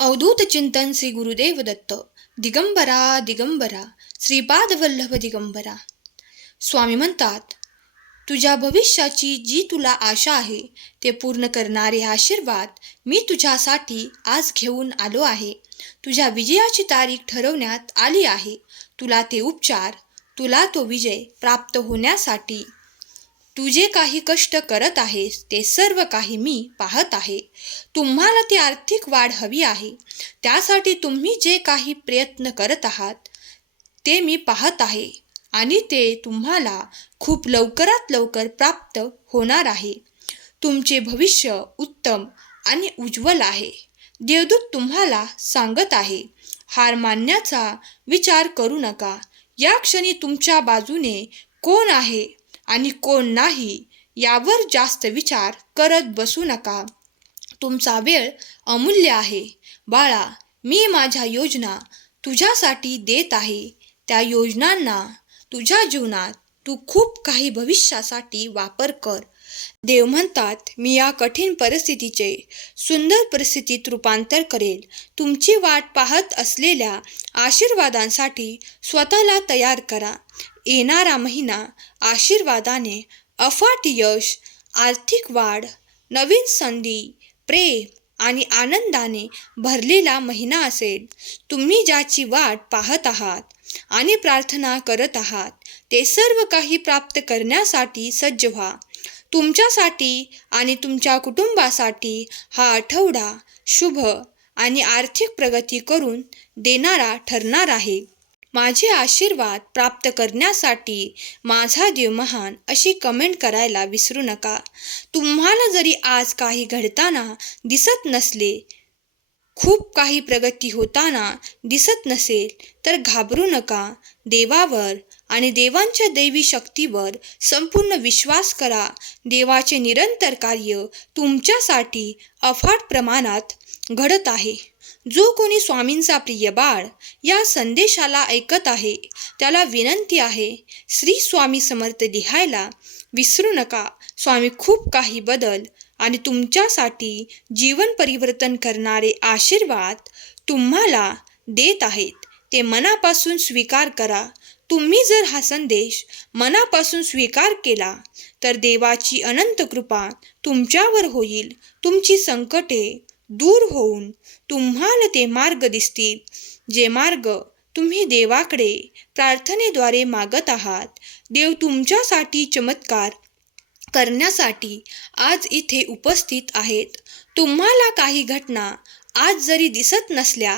अवधूत चिंतन श्री गुरुदेव दत्त. दिगंबरा दिगंबरा श्रीपाद वल्लभ दिगंबरा. स्वामी म्हणतात तुझ्या भविष्याची जी तुला आशा आहे ते पूर्ण करणारे आशीर्वाद मी तुझ्यासाठी आज घेऊन आलो आहे. तुझ्या विजयाची तारीख ठरवण्यात आली आहे. तुला ते उपचार तुला तो विजय प्राप्त होण्यासाठी तू जे काही कष्ट करत आहेस ते सर्व काही मी पाहत आहे. तुम्हाला ती आर्थिक वाढ हवी आहे. त्यासाठी तुम्ही जे काही प्रयत्न करत आहात ते मी पाहत आहे आणि ते तुम्हाला खूप लवकरात लवकर प्राप्त होणार आहे. तुमचे भविष्य उत्तम आणि उज्ज्वल आहे. देवदूत तुम्हाला सांगत आहे हार मानण्याचा विचार करू नका. या क्षणी तुमच्या बाजूने कोण आहे? आणि कोण नाही यावर जास्त विचार करत बसू नका. तुमचा वेळ अमूल्य आहे. बाळा मी माझ्या योजना तुझ्यासाठी देत आहे. त्या योजनांना तुझ्या जीवनात तू खूप काही भविष्यासाठी वापर कर. देव म्हणतात मी या कठीण परिस्थितीचे सुंदर परिस्थितीत रूपांतर करेल. तुमची वाट पाहत असलेल्या आशीर्वादांसाठी स्वतःला तयार करा. येणारा महिना आशीर्वादाने अफाट यश आर्थिक वाढ नवीन संधी प्रेम आणि आनंदाने भरलेला महिना असेल. तुम्ही ज्याची वाट पाहत आहात आणि प्रार्थना करत आहात ते सर्व काही प्राप्त करण्यासाठी सज्ज व्हा. तुमच्यासाठी आणि तुमच्या कुटुंबासाठी हा आठवडा शुभ आणि आर्थिक प्रगती करून देणारा ठरणार आहे. माझे आशीर्वाद प्राप्त करण्यासाठी माझा देव महान अशी कमेंट करायला विसरू नका. तुम्हाला जरी आज काही घडताना दिसत नसले खूप काही प्रगती होताना दिसत नसेल तर घाबरू नका. देवावर आणि देवांच्या दैवी शक्तीवर संपूर्ण विश्वास करा. देवाचे निरंतर कार्य तुमच्यासाठी अफाट प्रमाणात घडत आहे. जो कोणी स्वामींचा प्रिय बाळ या संदेशाला ऐकत आहे त्याला विनंती आहे श्री स्वामी समर्थ लिहायला विसरू नका. स्वामी खूप काही बदल आणि तुमच्यासाठी जीवन परिवर्तन करणारे आशीर्वाद तुम्हाला देत आहेत. ते मनापासून स्वीकार करा. तुम्ही जर हा संदेश मनापासून स्वीकार केला तर देवाची अनंत कृपा तुमच्यावर होईल. तुमची संकटे दूर होऊन तुम्हाला ते मार्ग दिसतील जे मार्ग तुम्ही देवाकडे प्रार्थनेद्वारे मागत आहात. देव तुमच्यासाठी चमत्कार करण्यासाठी आज इथे उपस्थित आहेत. तुम्हाला काही घटना आज जरी दिसत नसल्या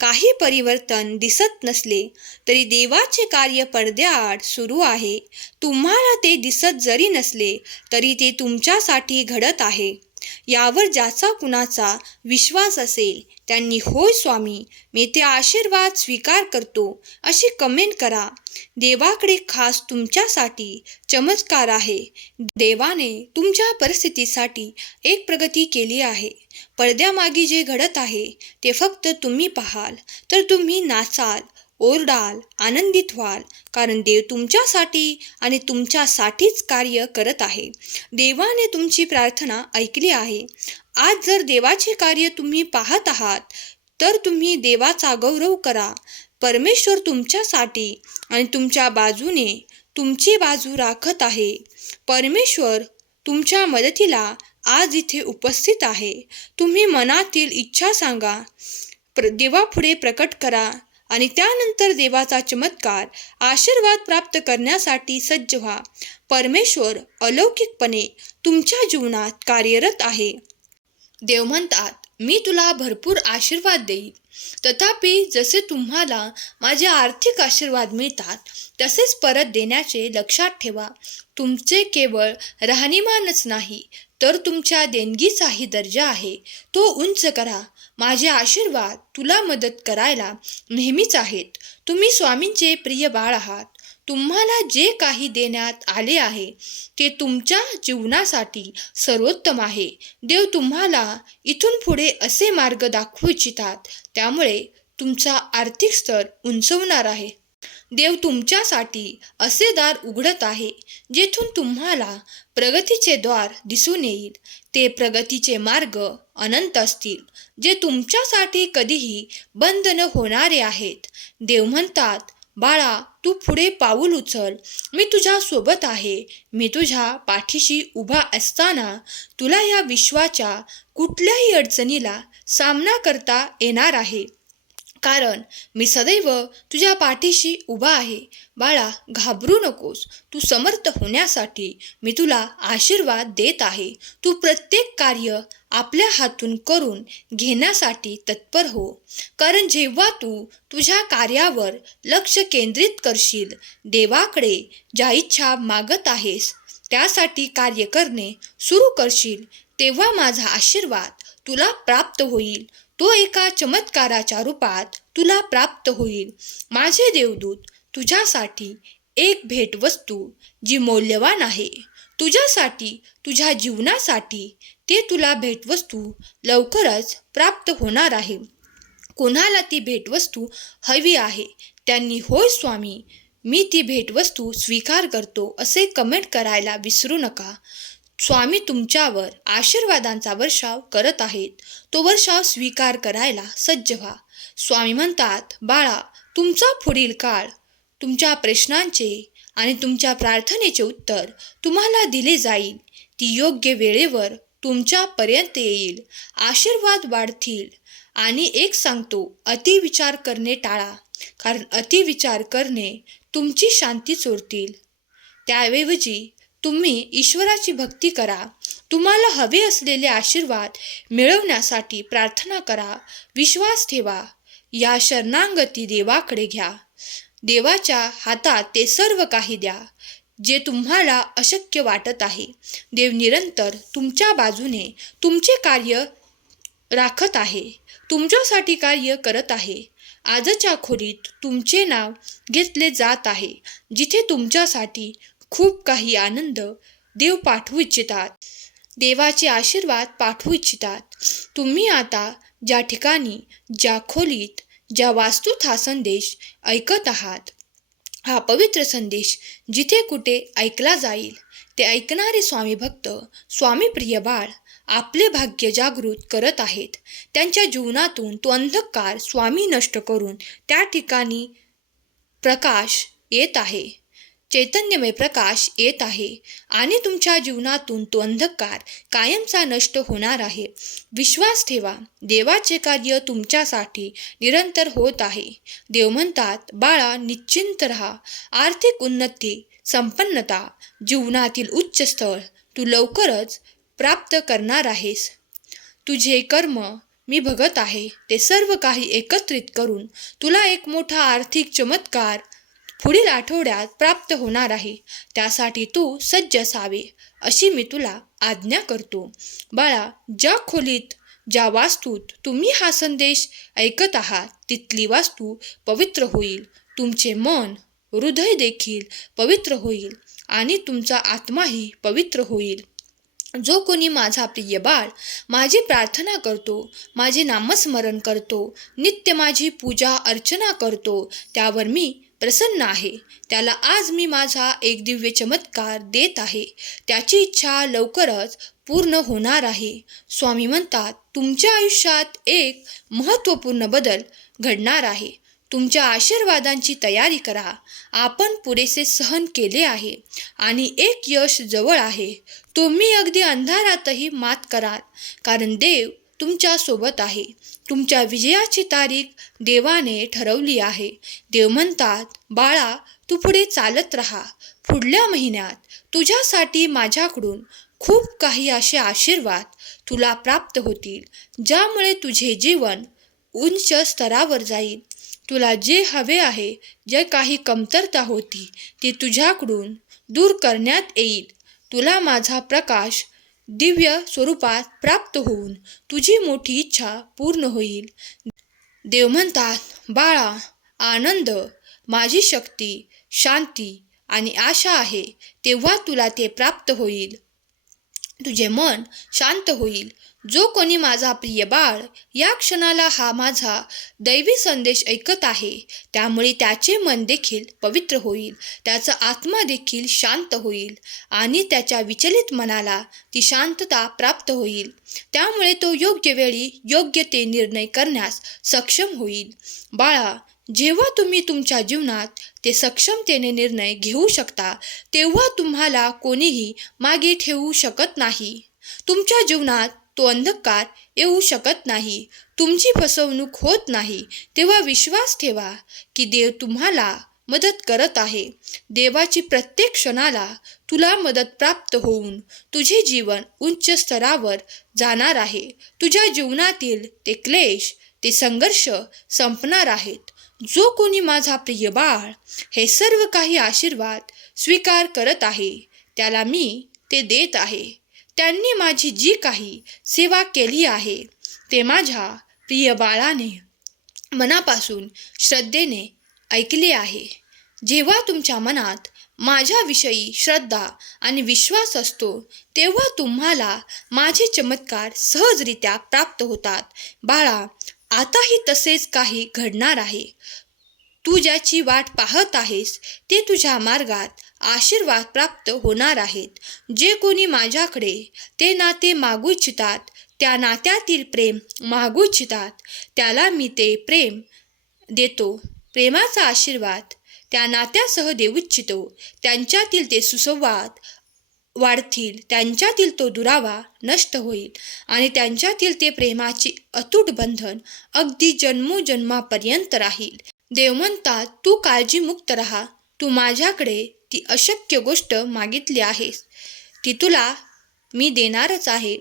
काही परिवर्तन दिसत नसले तरी देवाचे कार्य पडद्याआड सुरू आहे. तुम्हाला ते दिसत जरी नसले तरी ते तुमच्यासाठी घडत आहे. यावर ज्याचा कुणाचा विश्वास असेल त्यांनी होय स्वामी मी ते आशीर्वाद स्वीकार करतो अशी कमेंट करा. देवाकडे खास तुमच्यासाठी चमत्कार आहे. देवाने तुमच्या परिस्थितीसाठी एक प्रगती केली आहे. पडद्यामागे जे घडत आहे ते फक्त तुम्ही पाहाल. तर तुम्ही नाचाल. ओरडाल आनंदित व्हाल कारण देव तुमच्यासाठी आणि तुमच्यासाठीच कार्य करत आहे. देवाने तुमची प्रार्थना ऐकली आहे. आज जर देवाचे कार्य तुम्ही पाहत आहात तर तुम्ही देवाचा गौरव करा. परमेश्वर तुमच्यासाठी आणि तुमच्या बाजूने तुमची बाजू राखत आहे. परमेश्वर तुमच्या मदतीला आज इथे उपस्थित आहे. तुम्ही मनातील इच्छा सांगा. प्र देवापुढे प्रकट करा. आणि त्यानंतर देवाचा चमत्कार आशीर्वाद प्राप्त करण्यासाठी सज्ज व्हा. परमेश्वर अलौकिकपणे तुमच्या जीवनात कार्यरत आहे. देव म्हणतात मी तुला भरपूर आशीर्वाद देईन. तथापि जसे तुम्हाला माझे आर्थिक आशीर्वाद मिळतात तसेच परत देण्याचे लक्षात ठेवा. तुमचे केवळ राहणीमानच नाही तर तुमच्या देणगीचाही दर्जा आहे. तो उंच करा. माझे आशीर्वाद तुला मदत करायला नेहमीच आहेत. तुम्ही स्वामींचे प्रिय बाळ आहात. तुम्हाला जे काही देण्यात आले आहे ते तुमच्या जीवनासाठी सर्वोत्तम आहे. देव तुम्हाला इथून पुढे असे मार्ग दाखवू इच्छितात त्यामुळे तुमचा आर्थिक स्तर उंचवणार आहे. देव तुमच्यासाठी असे दार उघडत आहे जेथून तुम्हाला प्रगतीचे द्वार दिसून येईल. ते प्रगतीचे मार्ग अनंत असतील जे तुमच्यासाठी कधीही बंद न होणारे आहेत. देव म्हणतात बाळा तू पुढे पाऊल उचल. मी तुझ्या सोबत आहे. मी तुझ्या पाठीशी उभा असताना तुला या विश्वाच्या कुठल्याही अडचणीला सामना करता येणार आहे. कारण मी सदैव तुझ्या पाठीशी उभा आहे. बाळा घाबरू नकोस. तू समर्थ होण्यासाठी मी तुला आशीर्वाद देत आहे. तू प्रत्येक कार्य आपल्या हातून करून घेण्यासाठी तत्पर हो. कारण जेव्हा तू तुझ्या कार्यावर लक्ष केंद्रित करशील देवाकडे ज्या इच्छा मागत आहेस त्यासाठी कार्य करणे सुरू करशील तेव्हा माझा आशीर्वाद तुला प्राप्त होईल. तो एका चमत्काराच्या रूपात तुला प्राप्त होईल. माझे देवदूत तुझ्यासाठी एक भेटवस्तू जी मौल्यवान आहे. तुझ्यासाठी तुझ्या जीवनासाठी ते तुला भेटवस्तू लवकरच प्राप्त होणार आहे. कोणाला ती भेटवस्तू हवी आहे त्यांनी होय स्वामी मी ती भेटवस्तू स्वीकार करतो असे कमेंट करायला विसरू नका. स्वामी तुमच्यावर आशीर्वादांचा वर्षाव करत आहेत. तो वर्षाव स्वीकार करायला सज्ज व्हा. स्वामी म्हणतात बाळा तुमचा पुढील काळ तुमच्या प्रश्नांचे आणि तुमच्या प्रार्थनेचे उत्तर तुम्हाला दिले जाईल. ती योग्य वेळेवर तुमच्यापर्यंत येईल. आशीर्वाद वाढतील आणि एक सांगतो अतिविचार करणे टाळा कारण अतिविचार करणे तुमची शांती चोरतील त्याऐवजी तुम्ही ईश्वराची भक्ती करा. तुम्हाला हवे असलेले आशीर्वाद मिळवण्यासाठी प्रार्थना करा. विश्वास ठेवा. या शरणांगती देवाकडे घ्या. देवाच्या हातात ते सर्व काही द्या जे तुम्हाला अशक्य वाटत आहे. देव निरंतर तुमच्या बाजूने तुमचे कार्य राखत आहे. तुमच्यासाठी कार्य करत आहे. आजच्या खोलीत तुमचे नाव घेतले जात आहे. जिथे तुमच्यासाठी खूप काही आनंद देव पाठवू इच्छितात. देवाचे आशीर्वाद पाठवू इच्छितात. तुम्ही आता ज्या ठिकाणी ज्या खोलीत ज्या वास्तूत हा संदेश ऐकत आहात हा पवित्र संदेश जिथे कुठे ऐकला जाईल ते ऐकणारे स्वामी भक्त स्वामी प्रिय बाळ आपले भाग्य जागृत करत आहेत. त्यांच्या जीवनातून तो अंधकार स्वामी नष्ट करून त्या ठिकाणी प्रकाश येत आहे. चैतन्यमय प्रकाश येत आहे आणि तुमच्या जीवनातून तो अंधकार कायमचा नष्ट होणार आहे. विश्वास ठेवा देवाचे कार्य तुमच्यासाठी निरंतर होत आहे. देव म्हणतात बाळा निश्चिंत राहा. आर्थिक उन्नती संपन्नता जीवनातील उच्च स्थळ तू लवकरच प्राप्त करणार आहेस. तुझे कर्म मी बघत आहे ते सर्व काही एकत्रित करून तुला एक मोठा आर्थिक चमत्कार पुढील आठवड्यात प्राप्त होणार आहे. त्यासाठी तू सज्ज असावे अशी मी तुला आज्ञा करतो. बाळा ज्या खोलीत ज्या वास्तूत तुम्ही हा संदेश ऐकत आहात तिथली वास्तू पवित्र होईल. तुमचे मन हृदय देखील पवित्र होईल आणि तुमचा आत्माही पवित्र होईल. जो कोणी माझा प्रिय बाळ माझी प्रार्थना करतो माझे नामस्मरण करतो नित्य माझी पूजा अर्चना करतो त्यावर मी प्रसन्न आहे. त्याला आज मी माझा एक दिव्य चमत्कार देत आहे. त्याची इच्छा लवकरच पूर्ण होणार आहे. स्वामी म्हणतात तुमच्या आयुष्यात एक महत्त्वपूर्ण बदल घडणार आहे. तुमच्या आशीर्वादांची तयारी करा. आपण पुरेसे सहन केले आहे आणि एक यश जवळ आहे. तुम्ही अगदी अंधारातही मात कराल. कारण देव तुमच्यासोबत आहे. तुमच्या विजयाची तारीख देवाने ठरवली आहे. देव म्हणतात बाळा तू पुढे चालत राहा. पुढल्या महिन्यात तुझ्यासाठी माझ्याकडून खूप काही असे आशीर्वाद तुला प्राप्त होतील ज्यामुळे तुझे जीवन उंच स्तरावर जाईल. तुला जे हवे आहे जे काही कमतरता होती ते तुझ्याकडून दूर करण्यात येईल. तुला माझा प्रकाश दिव्य स्वरूपात प्राप्त होऊन तुझी मोठी इच्छा पूर्ण होईल. देव म्हणतात बाळा आनंद माझी शक्ती शांती आणि आशा आहे तेव्हा तुला ते प्राप्त होईल. तुझे मन शांत होईल. जो कोणी माझा प्रिय बाळ या क्षणाला हा माझा दैवी संदेश ऐकत आहे. त्यामुळे त्याचे मन देखील पवित्र होईल. त्याचा आत्मा देखील शांत होईल आणि त्याच्या विचलित मनाला ती शांतता प्राप्त होईल. त्यामुळे तो योग्य वेळी योग्य ते निर्णय करण्यास सक्षम होईल. बाळा जेव्हा तुम्ही तुमच्या जीवनात ते सक्षमतेने निर्णय घेऊ शकता तेव्हा तुम्हाला कोणीही मागे ठेवू शकत नाही. तुमच्या जीवनात तो अंधकार येऊ शकत नाही. तुमची फसवणूक होत नाही. तेव्हा विश्वास ठेवा की देव तुम्हाला मदत करत आहे. देवाची प्रत्येक क्षणाला तुला मदत प्राप्त होऊन तुझे जीवन उच्च स्तरावर जाणार आहे. तुझ्या जीवनातील ते क्लेश ते संघर्ष संपणार आहेत. जो कोणी माझा प्रिय बाळ हे सर्व काही आशीर्वाद स्वीकार करत आहे त्याला मी ते देत आहे. त्यांनी माझी जी काही सेवा केली आहे ते माझ्या प्रिय बाळाने मनापासून श्रद्धेने ऐकले आहे. जेव्हा तुमच्या मनात माझ्याविषयी श्रद्धा आणि विश्वास असतो तेव्हा तुम्हाला माझे चमत्कार सहजरित्या प्राप्त होतात. बाळा आताही तसेच काही घडणार आहे. तू ज्याची वाट पाहत आहेस ते तुझ्या मार्गात आशीर्वाद प्राप्त होणार आहेत. जे कोणी माझ्याकडे ते नाते मागू इच्छितात त्या नात्यातील प्रेम मागू इच्छितात त्याला मी ते प्रेम देतो. प्रेमाचा आशीर्वाद त्या नात्यासह देऊ इच्छितो. त्यांच्यातील ते सुसंवाद वाढतील त्यांच्यातील तो दुरावा नष्ट होईल आणि त्यांच्यातील ते प्रेमाचे अतूट बंधन अगदी जन्मोजन्मापर्यंत राहील. देव म्हणतात तू काळजीमुक्त राहा. तू माझ्याकडे ती अशक्य गोष्ट मागितली आहेस. ती तुला मी देणारच आहे.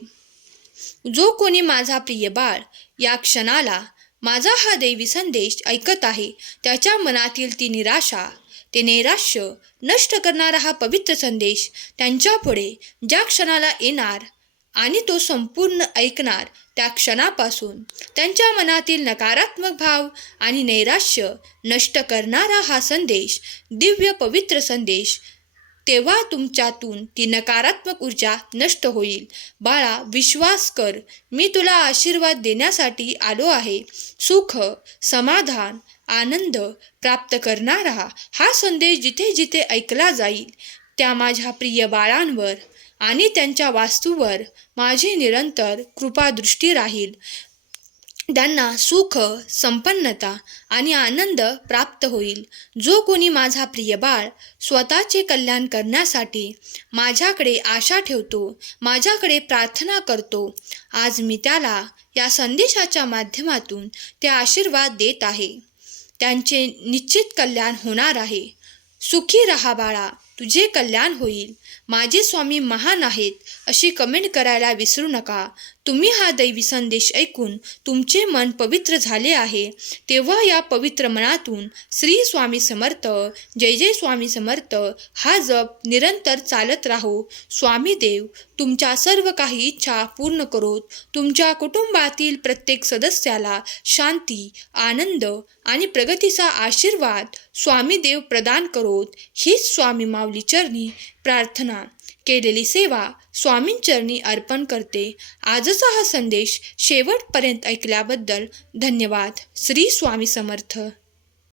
जो कोणी माझा प्रिय बाळ या क्षणाला माझा हा देवी संदेश ऐकत आहे त्याच्या मनातील ती निराशा ते नैराश्य नष्ट करणारा हा पवित्र संदेश त्यांच्यापुढे ज्या क्षणाला येणार आणि तो संपूर्ण ऐकणार त्या क्षणापासून त्यांच्या मनातील नकारात्मक भाव आणि नैराश्य नष्ट करणारा हा संदेश दिव्य पवित्र संदेश. तेव्हा तुमच्यातून ती नकारात्मक ऊर्जा नष्ट होईल. बाळा विश्वास कर. मी तुला आशीर्वाद देण्यासाठी आलो आहे. सुख समाधान आनंद प्राप्त करणारा हा संदेश जिथे जिथे ऐकला जाईल त्या माझ्या प्रिय बाळांवर आणि त्यांच्या वास्तूवर माझी निरंतर कृपादृष्टी राहील. त्यांना सुख संपन्नता आणि आनंद प्राप्त होईल. जो कोणी माझा प्रिय बाळ स्वतःचे कल्याण करण्यासाठी माझ्याकडे आशा ठेवतो माझ्याकडे प्रार्थना करतो आज मी त्याला या संदेशाच्या माध्यमातून ते आशीर्वाद देत आहे. त्यांचे निश्चित कल्याण होणार आहे. सुखी रहा बाळा तुझे कल्याण होईल. माझे स्वामी महान आहेत अशी कमेंट करायला विसरू नका. तुम्ही हा दैवी संदेश ऐकून तुमचे मन पवित्र झाले आहे. तेव्हा या पवित्र मनातून श्री स्वामी समर्थ जय जय स्वामी समर्थ हा जप निरंतर चालत राहो. स्वामी देव तुमच्या सर्व काही इच्छा पूर्ण करोत. तुमच्या कुटुंबातील प्रत्येक सदस्याला शांती आनंद आणि प्रगतीचा आशीर्वाद स्वामी देव प्रदान करोत. हीच स्वामी माऊली चरणी प्रार्थना केलेली सेवा स्वामींचरणी अर्पण करते. आजचा हा संदेश शेवटपर्यंत ऐकल्याबद्दल धन्यवाद. श्री स्वामी समर्थ.